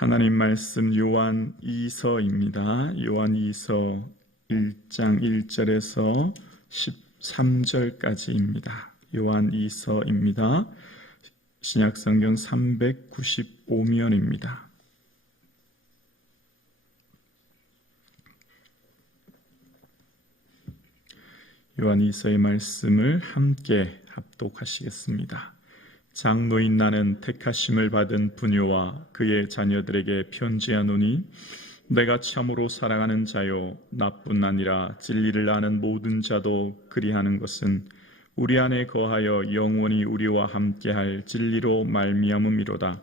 하나님 말씀 요한 2서입니다. 요한 2서 1장 1절에서 13절까지입니다. 요한 2서입니다. 신약성경 395면입니다. 요한 2서의 말씀을 함께 합독하시겠습니다. 장로인 나는 택하심을 받은 부녀와 그의 자녀들에게 편지하노니 내가 참으로 사랑하는 자요 나뿐 아니라 진리를 아는 모든 자도 그리하는 것은 우리 안에 거하여 영원히 우리와 함께할 진리로 말미암음이로다.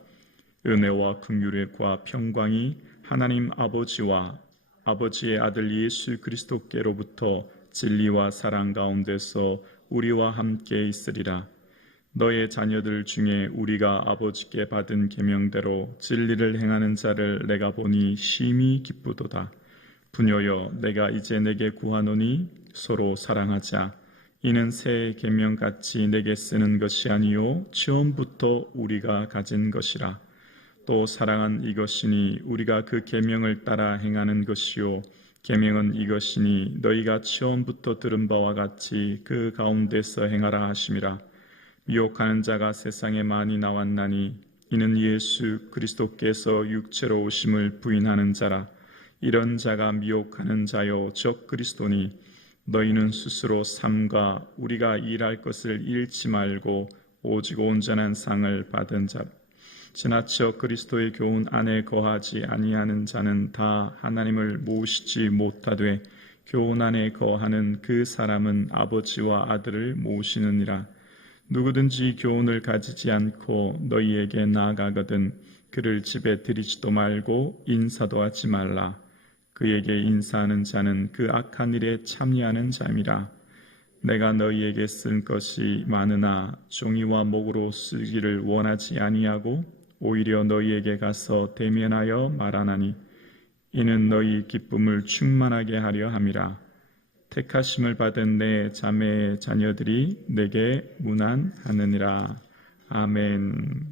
은혜와 긍휼과 평강이 하나님 아버지와 아버지의 아들 예수 그리스도께로부터 진리와 사랑 가운데서 우리와 함께 있으리라. 너의 자녀들 중에 우리가 아버지께 받은 계명대로 진리를 행하는 자를 내가 보니 심히 기쁘도다. 부녀여, 내가 이제 내게 구하노니 서로 사랑하자. 이는 새 계명같이 내게 쓰는 것이 아니요 처음부터 우리가 가진 것이라. 또 사랑은 이것이니 우리가 그 계명을 따라 행하는 것이요 계명은 이것이니 너희가 처음부터 들은 바와 같이 그 가운데서 행하라 하심이라. 미혹하는 자가 세상에 많이 나왔나니 이는 예수 그리스도께서 육체로 오심을 부인하는 자라. 이런 자가 미혹하는 자요 적 그리스도니 너희는 스스로 삼가 우리가 일할 것을 잃지 말고 오직 온전한 상을 받은 자. 지나쳐 그리스도의 교훈 안에 거하지 아니하는 자는 다 하나님을 모시지 못하되 교훈 안에 거하는 그 사람은 아버지와 아들을 모시느니라. 누구든지 교훈을 가지지 않고 너희에게 나아가거든 그를 집에 들이지도 말고 인사도 하지 말라. 그에게 인사하는 자는 그 악한 일에 참여하는 자임이라. 내가 너희에게 쓴 것이 많으나 종이와 목으로 쓰기를 원하지 아니하고 오히려 너희에게 가서 대면하여 말하나니 이는 너희 기쁨을 충만하게 하려 함이라. 택하심을 받은 내 자매의 자녀들이 내게 문안하느니라. 아멘.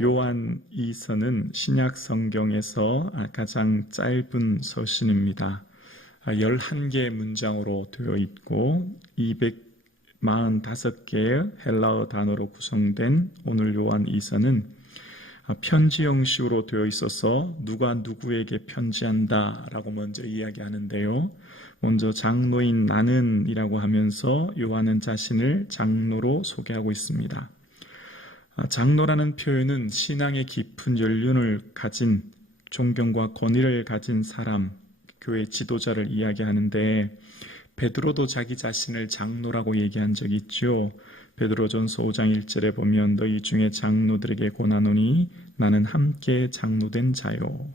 요한 2서는 신약 성경에서 가장 짧은 서신입니다. 11개의 문장으로 되어 있고 245개의 헬라어 단어로 구성된 오늘 요한 2서는 편지 형식으로 되어 있어서 누가 누구에게 편지한다 라고 먼저 이야기하는데요. 먼저 장로인 나는 이라고 하면서 요한은 자신을 장로로 소개하고 있습니다. 장로라는 표현은 신앙의 깊은 연륜을 가진 존경과 권위를 가진 사람, 교회 지도자를 이야기하는데 베드로도 자기 자신을 장로라고 얘기한 적이 있죠. 베드로전서 5장 1절에 보면 너희 중에 장로들에게 고나노니 나는 함께 장로된 자요.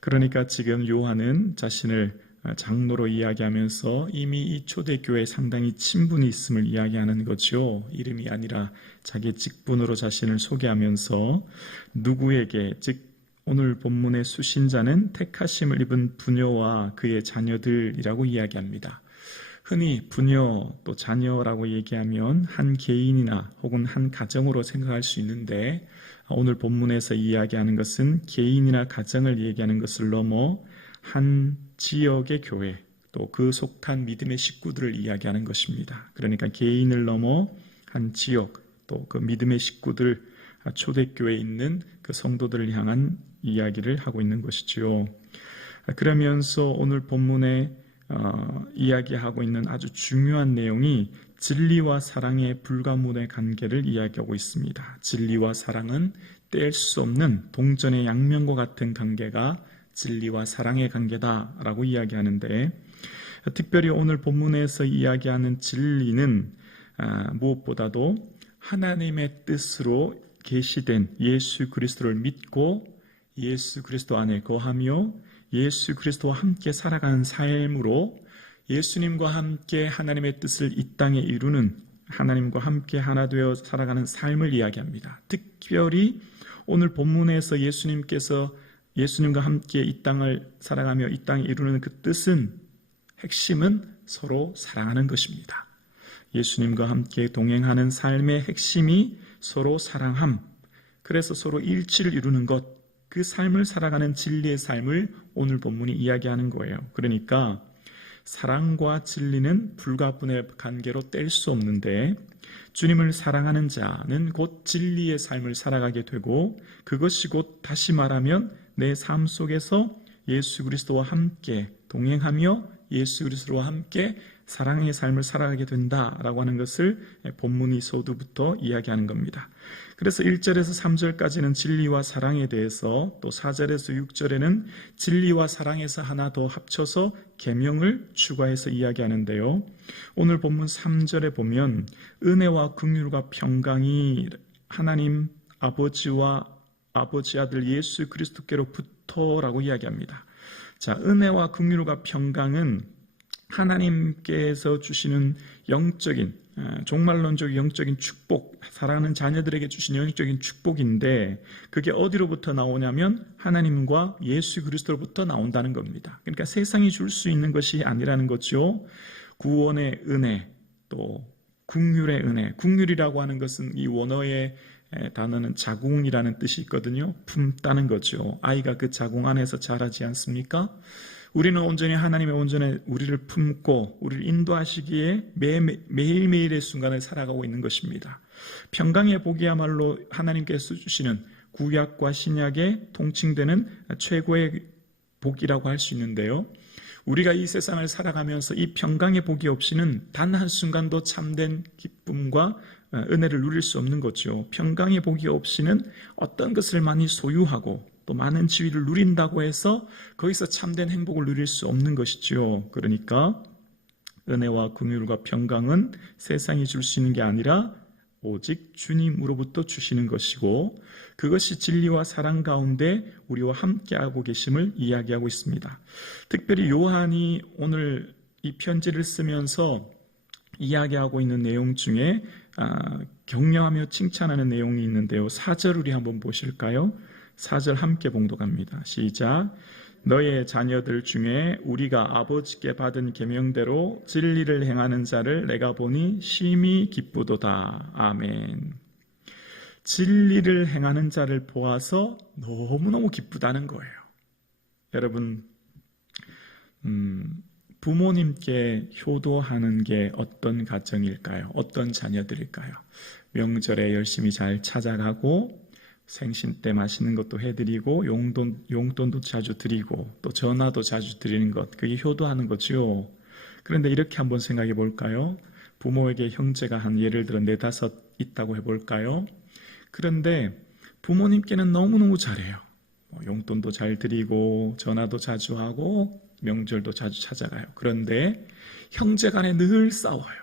그러니까 지금 요한은 자신을 장로로 이야기하면서 이미 이 초대교회에 상당히 친분이 있음을 이야기하는 거죠. 이름이 아니라 자기 직분으로 자신을 소개하면서 누구에게, 즉 오늘 본문의 수신자는 택하심을 입은 부녀와 그의 자녀들이라고 이야기합니다. 흔히 부녀 또 자녀라고 얘기하면 한 개인이나 혹은 한 가정으로 생각할 수 있는데 오늘 본문에서 이야기하는 것은 개인이나 가정을 얘기하는 것을 넘어 한 지역의 교회 또 그 속한 믿음의 식구들을 이야기하는 것입니다. 그러니까 개인을 넘어 한 지역 또 그 믿음의 식구들 초대교회에 있는 그 성도들을 향한 이야기를 하고 있는 것이지요. 그러면서 오늘 본문에 이야기하고 있는 아주 중요한 내용이 진리와 사랑의 불가문의 관계를 이야기하고 있습니다. 진리와 사랑은 뗄 수 없는 동전의 양면과 같은 관계가 진리와 사랑의 관계다라고 이야기하는데 특별히 오늘 본문에서 이야기하는 진리는 무엇보다도 하나님의 뜻으로 계시된 예수 그리스도를 믿고 예수 그리스도 안에 거하며 예수 그리스도와 함께 살아가는 삶으로 예수님과 함께 하나님의 뜻을 이 땅에 이루는 하나님과 함께 하나 되어 살아가는 삶을 이야기합니다. 특별히 오늘 본문에서 예수님께서 예수님과 함께 이 땅을 살아가며 이 땅에 이루는 그 뜻은 핵심은 서로 사랑하는 것입니다. 예수님과 함께 동행하는 삶의 핵심이 서로 사랑함, 그래서 서로 일치를 이루는 것, 그 삶을 살아가는 진리의 삶을 오늘 본문이 이야기하는 거예요. 그러니까 사랑과 진리는 불가분의 관계로 뗄 수 없는데 주님을 사랑하는 자는 곧 진리의 삶을 살아가게 되고 그것이 곧 다시 말하면 내 삶 속에서 예수 그리스도와 함께 동행하며 예수 그리스도와 함께 사랑의 삶을 살아가게 된다라고 하는 것을 본문이 서두부터 이야기하는 겁니다. 그래서 1절에서 3절까지는 진리와 사랑에 대해서, 또 4절에서 6절에는 진리와 사랑에서 하나 더 합쳐서 계명을 추가해서 이야기하는데요. 오늘 본문 3절에 보면 은혜와 긍휼과 평강이 하나님 아버지와 아버지 아들 예수 그리스도께로부터라고 이야기합니다. 자, 은혜와 긍휼과 평강은 하나님께서 주시는 영적인, 종말론적 영적인 축복, 사랑하는 자녀들에게 주신 영적인 축복인데 그게 어디로부터 나오냐면 하나님과 예수 그리스도로부터 나온다는 겁니다. 그러니까 세상이 줄 수 있는 것이 아니라는 거죠. 구원의 은혜, 또 긍휼의 은혜. 긍휼이라고 하는 것은 이 원어의 단어는 자궁이라는 뜻이 있거든요. 품다는 거죠. 아이가 그 자궁 안에서 자라지 않습니까? 우리는 온전히 하나님의 온전히 우리를 품고 우리를 인도하시기에 매일매일의 순간을 살아가고 있는 것입니다. 평강의 복이야말로 하나님께서 주시는 구약과 신약에 통칭되는 최고의 복이라고 할 수 있는데요. 우리가 이 세상을 살아가면서 이 평강의 복이 없이는 단 한순간도 참된 기쁨과 은혜를 누릴 수 없는 거죠. 평강의 복이 없이는 어떤 것을 많이 소유하고 또 많은 지위를 누린다고 해서 거기서 참된 행복을 누릴 수 없는 것이죠. 그러니까 은혜와 긍휼과 평강은 세상이 줄 수 있는 게 아니라 오직 주님으로부터 주시는 것이고 그것이 진리와 사랑 가운데 우리와 함께하고 계심을 이야기하고 있습니다. 특별히 요한이 오늘 이 편지를 쓰면서 이야기하고 있는 내용 중에 격려하며 칭찬하는 내용이 있는데요. 4절 우리 한번 보실까요? 4절 함께 봉독합니다. 시작. 너의 자녀들 중에 우리가 아버지께 받은 계명대로 진리를 행하는 자를 내가 보니 심히 기쁘도다. 아멘. 진리를 행하는 자를 보아서 너무너무 기쁘다는 거예요. 여러분, 부모님께 효도하는 게 어떤 가정일까요? 어떤 자녀들일까요? 명절에 열심히 잘 찾아가고 생신 때 맛있는 것도 해드리고 용돈도 자주 드리고 또 전화도 자주 드리는 것, 그게 효도하는 거죠. 그런데 이렇게 한번 생각해 볼까요? 부모에게 형제가 한 예를 들어 4, 5 있다고 해볼까요? 그런데 부모님께는 너무너무 잘해요. 용돈도 잘 드리고 전화도 자주 하고 명절도 자주 찾아가요. 그런데 형제간에 늘 싸워요.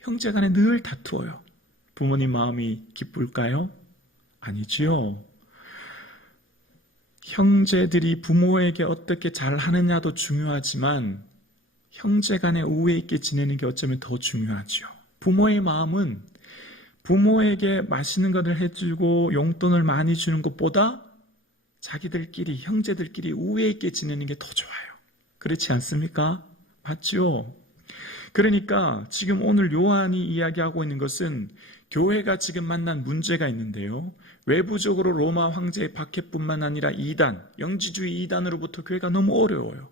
형제간에 늘 다투어요. 부모님 마음이 기쁠까요? 아니지요. 형제들이 부모에게 어떻게 잘하느냐도 중요하지만 형제간에 우애 있게 지내는 게 어쩌면 더 중요하죠. 부모의 마음은 부모에게 맛있는 것을 해주고 용돈을 많이 주는 것보다 자기들끼리, 형제들끼리 우애 있게 지내는 게 더 좋아요. 그렇지 않습니까? 맞죠? 그러니까 지금 오늘 요한이 이야기하고 있는 것은 교회가 지금 만난 문제가 있는데요. 외부적으로 로마 황제의 박해뿐만 아니라 이단, 영지주의 이단으로부터 교회가 너무 어려워요.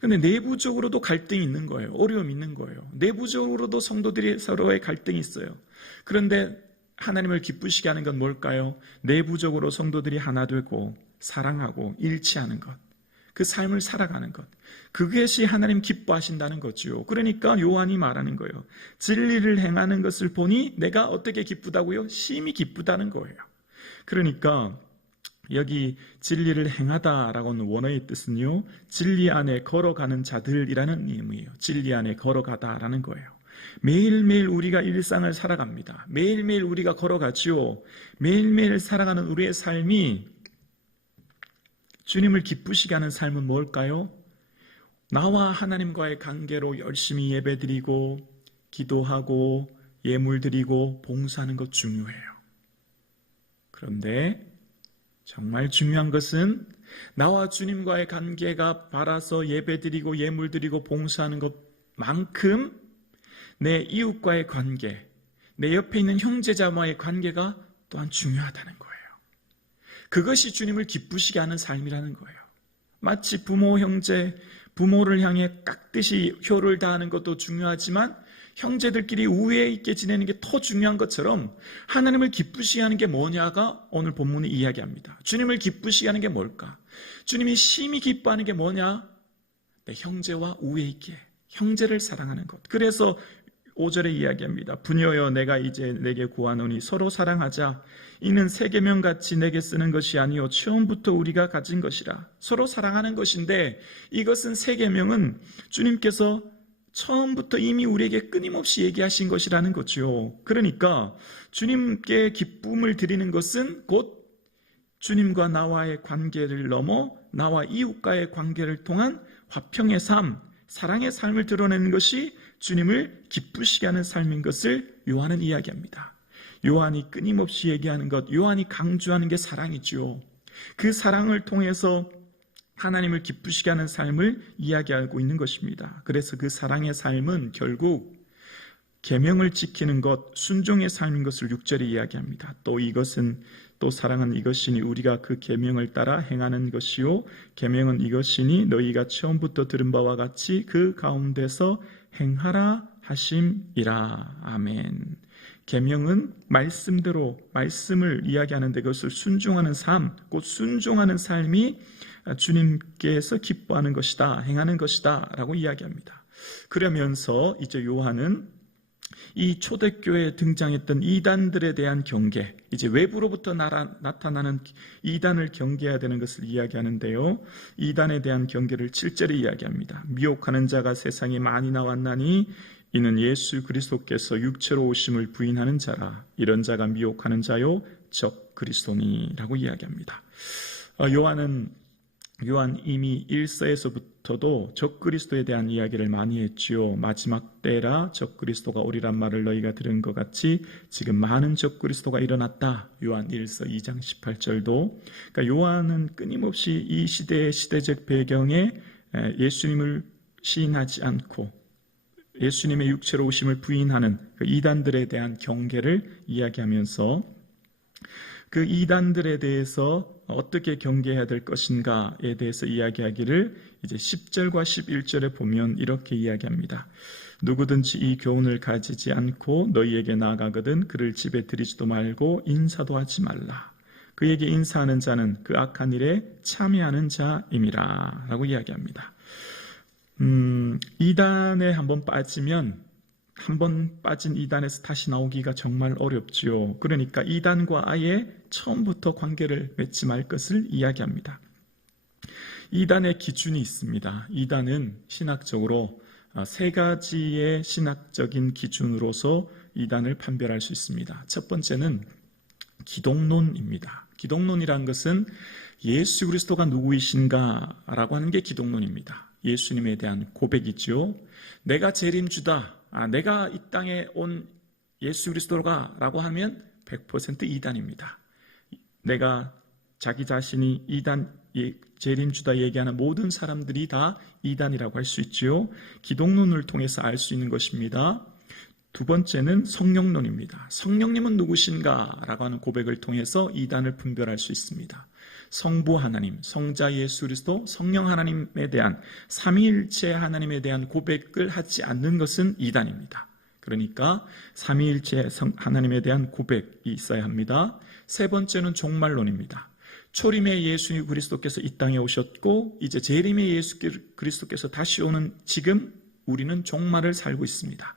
그런데 내부적으로도 갈등이 있는 거예요. 어려움이 있는 거예요. 내부적으로도 성도들이 서로의 갈등이 있어요. 그런데 하나님을 기쁘시게 하는 건 뭘까요? 내부적으로 성도들이 하나 되고 사랑하고 일치하는 것. 그 삶을 살아가는 것. 그것이 하나님 기뻐하신다는 거죠. 그러니까 요한이 말하는 거예요. 진리를 행하는 것을 보니 내가 어떻게 기쁘다고요? 심히 기쁘다는 거예요. 그러니까 여기 진리를 행하다라고는 원어의 뜻은요, 진리 안에 걸어가는 자들이라는 의미예요. 진리 안에 걸어가다라는 거예요. 매일매일 우리가 일상을 살아갑니다. 매일매일 우리가 걸어가지요. 매일매일 살아가는 우리의 삶이 주님을 기쁘시게 하는 삶은 뭘까요? 나와 하나님과의 관계로 열심히 예배드리고 기도하고 예물드리고 봉사하는 것 중요해요. 그런데 정말 중요한 것은 나와 주님과의 관계가 바라서 예배드리고 예물드리고 봉사하는 것만큼 내 이웃과의 관계, 내 옆에 있는 형제자와의 관계가 또한 중요하다는 거예요. 그것이 주님을 기쁘시게 하는 삶이라는 거예요. 마치 부모, 형제, 부모를 향해 깍듯이 효를 다하는 것도 중요하지만 형제들끼리 우애 있게 지내는 게 더 중요한 것처럼 하나님을 기쁘시게 하는 게 뭐냐가 오늘 본문이 이야기합니다. 주님을 기쁘시게 하는 게 뭘까? 주님이 심히 기뻐하는 게 뭐냐? 내 형제와 우애 있게, 형제를 사랑하는 것. 그래서 5절에 이야기합니다. 부녀여 내가 이제 내게 구하노니 서로 사랑하자. 이는 세계명같이 내게 쓰는 것이 아니요 처음부터 우리가 가진 것이라. 서로 사랑하는 것인데 이것은 세계명은 주님께서 처음부터 이미 우리에게 끊임없이 얘기하신 것이라는 거죠. 그러니까 주님께 기쁨을 드리는 것은 곧 주님과 나와의 관계를 넘어 나와 이웃과의 관계를 통한 화평의 삶, 사랑의 삶을 드러내는 것이 주님을 기쁘시게 하는 삶인 것을 요한은 이야기합니다. 요한이 끊임없이 얘기하는 것, 요한이 강조하는 게 사랑이죠. 그 사랑을 통해서 하나님을 기쁘시게 하는 삶을 이야기하고 있는 것입니다. 그래서 그 사랑의 삶은 결국 계명을 지키는 것, 순종의 삶인 것을 6절에 이야기합니다. 또 사랑은 이것이니 우리가 그 계명을 따라 행하는 것이요 계명은 이것이니 너희가 처음부터 들은 바와 같이 그 가운데서 행하라 하심이라. 아멘. 계명은 말씀대로 말씀을 이야기하는데 그것을 순종하는 삶, 곧 순종하는 삶이 주님께서 기뻐하는 것이다, 행하는 것이다 라고 이야기합니다. 그러면서 이제 요한은 이 초대교회에 등장했던 이단들에 대한 경계, 이제 외부로부터 나타나는 이단을 경계해야 되는 것을 이야기하는데요. 이단에 대한 경계를 7절에 이야기합니다. 미혹하는 자가 세상에 많이 나왔나니 이는 예수 그리스도께서 육체로 오심을 부인하는 자라. 이런 자가 미혹하는 자요 적 그리스도니라고 이야기합니다. 요한 이미 1서에서부터도 적그리스도에 대한 이야기를 많이 했지요. 마지막 때라 적그리스도가 오리란 말을 너희가 들은 것 같이 지금 많은 적그리스도가 일어났다. 요한 1서 2장 18절도. 그러니까 요한은 끊임없이 이 시대의 시대적 배경에 예수님을 시인하지 않고 예수님의 육체로 오심을 부인하는 그 이단들에 대한 경계를 이야기하면서 그 이단들에 대해서 어떻게 경계해야 될 것인가에 대해서 이야기하기를 이제 10절과 11절에 보면 이렇게 이야기합니다. 누구든지 이 교훈을 가지지 않고 너희에게 나아가거든 그를 집에 들이지도 말고 인사도 하지 말라. 그에게 인사하는 자는 그 악한 일에 참여하는 자임이라 라고 이야기합니다. 이단에 한번 빠진 이단에서 다시 나오기가 정말 어렵지요. 그러니까 이단과 아예 처음부터 관계를 맺지 말 것을 이야기합니다. 이단의 기준이 있습니다. 이단은 신학적으로 세 가지의 신학적인 기준으로서 이단을 판별할 수 있습니다. 첫 번째는 기독론입니다. 기독론이란 것은 예수 그리스도가 누구이신가라고 하는 게 기독론입니다. 예수님에 대한 고백이죠. 내가 재림주다. 내가 이 땅에 온 예수 그리스도가 라고 하면 100% 이단입니다. 내가 자기 자신이 이단, 재림주다 얘기하는 모든 사람들이 다 이단이라고 할 수 있지요. 기독론을 통해서 알 수 있는 것입니다. 두 번째는 성령론입니다. 성령님은 누구신가? 라고 하는 고백을 통해서 이단을 분별할 수 있습니다. 성부 하나님, 성자 예수 그리스도, 성령 하나님에 대한 삼위일체 하나님에 대한 고백을 하지 않는 것은 이단입니다. 그러니까 삼위일체 하나님에 대한 고백이 있어야 합니다. 세 번째는 종말론입니다. 초림의 예수 그리스도께서 이 땅에 오셨고 이제 재림의 예수 그리스도께서 다시 오는 지금 우리는 종말을 살고 있습니다.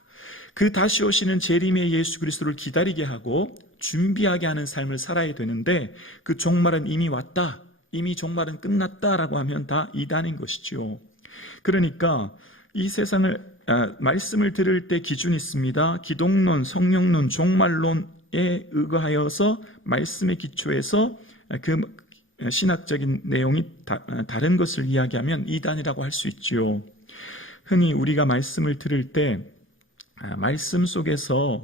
그 다시 오시는 재림의 예수 그리스도를 기다리게 하고 준비하게 하는 삶을 살아야 되는데 그 종말은 이미 왔다, 이미 종말은 끝났다라고 하면 다 이단인 것이죠. 그러니까 이 세상을 말씀을 들을 때 기준이 있습니다. 기독론, 성령론, 종말론에 의거하여서 말씀의 기초에서 그 신학적인 내용이 다른 것을 이야기하면 이단이라고 할 수 있죠. 흔히 우리가 말씀을 들을 때 말씀 속에서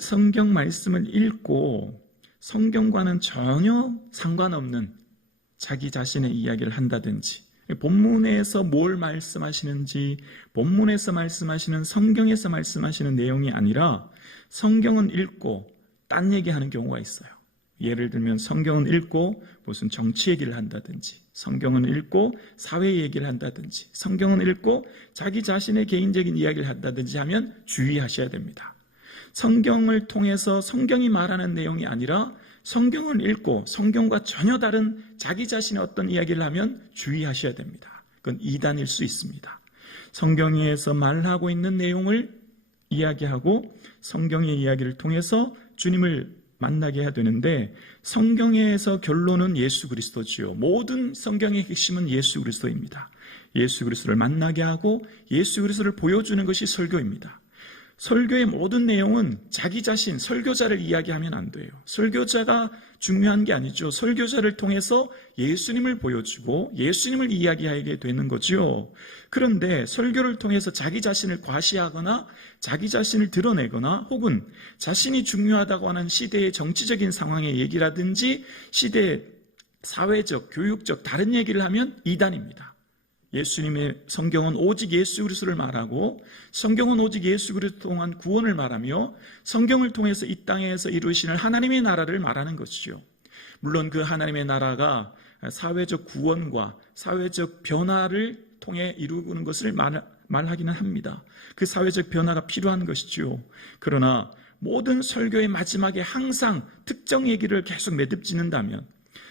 성경 말씀을 읽고 성경과는 전혀 상관없는 자기 자신의 이야기를 한다든지 본문에서 뭘 말씀하시는지 본문에서 말씀하시는 성경에서 말씀하시는 내용이 아니라 성경은 읽고 딴 얘기하는 경우가 있어요. 예를 들면 성경은 읽고 무슨 정치 얘기를 한다든지, 성경은 읽고 사회 얘기를 한다든지, 성경은 읽고 자기 자신의 개인적인 이야기를 한다든지 하면 주의하셔야 됩니다. 성경을 통해서 성경이 말하는 내용이 아니라 성경을 읽고 성경과 전혀 다른 자기 자신의 어떤 이야기를 하면 주의하셔야 됩니다. 그건 이단일 수 있습니다. 성경에서 말하고 있는 내용을 이야기하고 성경의 이야기를 통해서 주님을 만나게 해야 되는데, 성경에서 결론은 예수 그리스도지요. 모든 성경의 핵심은 예수 그리스도입니다. 예수 그리스도를 만나게 하고 예수 그리스도를 보여주는 것이 설교입니다. 설교의 모든 내용은 자기 자신, 설교자를 이야기하면 안 돼요. 설교자가 중요한 게 아니죠. 설교자를 통해서 예수님을 보여주고 예수님을 이야기하게 되는 거죠. 그런데 설교를 통해서 자기 자신을 과시하거나 자기 자신을 드러내거나 혹은 자신이 중요하다고 하는 시대의 정치적인 상황의 얘기라든지 시대의 사회적, 교육적 다른 얘기를 하면 이단입니다. 예수님의 성경은 오직 예수 그리스도를 말하고 성경은 오직 예수 그리스도 통한 구원을 말하며 성경을 통해서 이 땅에서 이루시는 하나님의 나라를 말하는 것이죠. 물론 그 하나님의 나라가 사회적 구원과 사회적 변화를 통해 이루는 것을 말하기는 합니다. 그 사회적 변화가 필요한 것이죠. 그러나 모든 설교의 마지막에 항상 특정 얘기를 계속 매듭짓는다면,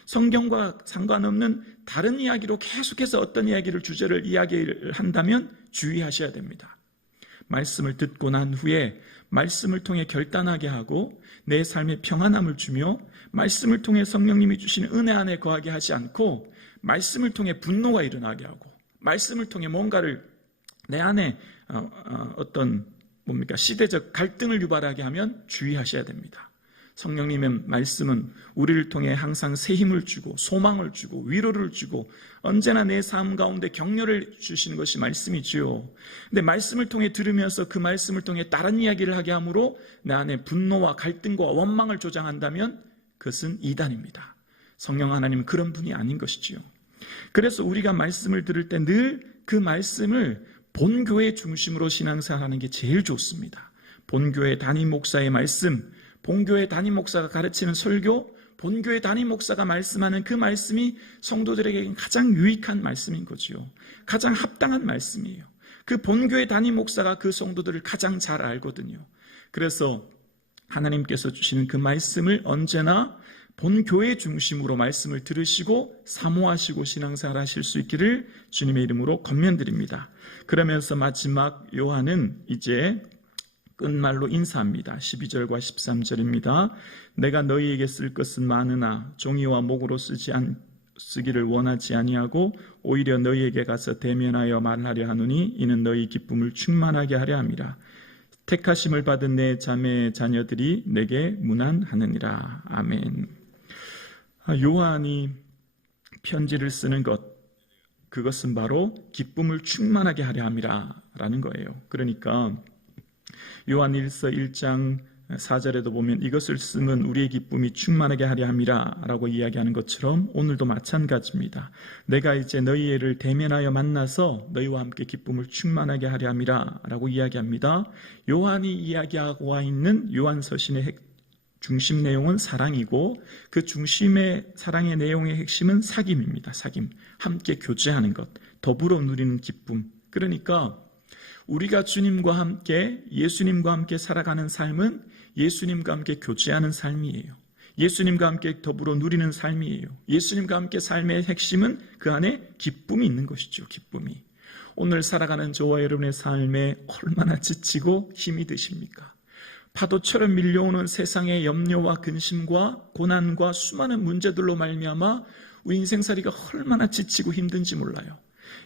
성경과 상관없는 다른 이야기로 계속해서 어떤 이야기를 주제를 이야기를 한다면 주의하셔야 됩니다. 말씀을 듣고 난 후에 말씀을 통해 결단하게 하고 내 삶에 평안함을 주며 말씀을 통해 성령님이 주시는 은혜 안에 거하게 하지 않고 말씀을 통해 분노가 일어나게 하고 말씀을 통해 뭔가를 내 안에 시대적 갈등을 유발하게 하면 주의하셔야 됩니다. 성령님의 말씀은 우리를 통해 항상 새 힘을 주고 소망을 주고 위로를 주고 언제나 내 삶 가운데 격려를 주시는 것이 말씀이지요. 근데 말씀을 통해 들으면서 그 말씀을 통해 다른 이야기를 하게 하므로 내 안에 분노와 갈등과 원망을 조장한다면 그것은 이단입니다. 성령 하나님은 그런 분이 아닌 것이지요. 그래서 우리가 말씀을 들을 때 늘 그 말씀을 본교회 중심으로 신앙생활하는 게 제일 좋습니다. 본교회 담임 목사의 말씀, 본교회 담임 목사가 가르치는 설교, 본교회 담임 목사가 말씀하는 그 말씀이 성도들에게 가장 유익한 말씀인 거지요. 가장 합당한 말씀이에요. 그 본교회 담임 목사가 그 성도들을 가장 잘 알거든요. 그래서 하나님께서 주시는 그 말씀을 언제나 본교회 중심으로 말씀을 들으시고 사모하시고 신앙생활 하실 수 있기를 주님의 이름으로 권면드립니다. 그러면서 마지막 요한은 이제 끝말로 인사합니다. 12절과 13절입니다. 내가 너희에게 쓸 것은 많으나 종이와 목으로 쓰기를 원하지 아니하고 오히려 너희에게 가서 대면하여 말하려 하노니 이는 너희 기쁨을 충만하게 하려 함이라. 택하심을 받은 내 자매 자녀들이 내게 문안하느니라. 아멘. 요한이 편지를 쓰는 것, 그것은 바로 기쁨을 충만하게 하려 함이라 라는 거예요. 그러니까 요한일서 1장 4절에도 보면 이것을 쓰면 우리의 기쁨이 충만하게 하려 함이라 라고 이야기하는 것처럼 오늘도 마찬가지입니다. 내가 이제 너희를 대면하여 만나서 너희와 함께 기쁨을 충만하게 하려 함이라 라고 이야기합니다. 요한이 이야기하고 와 있는 요한서신의 중심 내용은 사랑이고 그 중심의 사랑의 내용의 핵심은 사귐입니다. 사귐, 함께 교제하는 것, 더불어 누리는 기쁨. 그러니까 우리가 주님과 함께 예수님과 함께 살아가는 삶은 예수님과 함께 교제하는 삶이에요. 예수님과 함께 더불어 누리는 삶이에요. 예수님과 함께 삶의 핵심은 그 안에 기쁨이 있는 것이죠. 기쁨이. 오늘 살아가는 저와 여러분의 삶에 얼마나 지치고 힘이 드십니까? 파도처럼 밀려오는 세상의 염려와 근심과 고난과 수많은 문제들로 말미암아 우리 인생살이가 얼마나 지치고 힘든지 몰라요.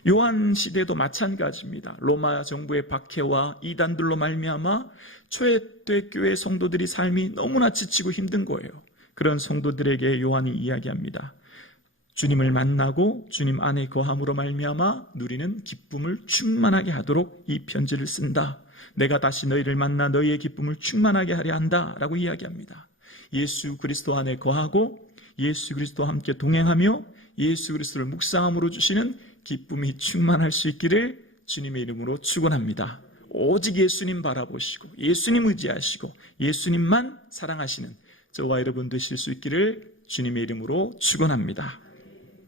요한 시대도 마찬가지입니다. 로마 정부의 박해와 이단들로 말미암아 초대교회 교회 성도들이 삶이 너무나 지치고 힘든 거예요. 그런 성도들에게 요한이 이야기합니다. 주님을 만나고 주님 안에 거함으로 말미암아 누리는 기쁨을 충만하게 하도록 이 편지를 쓴다. 내가 다시 너희를 만나 너희의 기쁨을 충만하게 하려 한다 라고 이야기합니다. 예수 그리스도 안에 거하고 예수 그리스도와 함께 동행하며 예수 그리스도를 묵상함으로 주시는 기쁨이 충만할 수 있기를 주님의 이름으로 축원합니다. 오직 예수님 바라보시고 예수님 의지하시고 예수님만 사랑하시는 저와 여러분 되실 수 있기를 주님의 이름으로 축원합니다.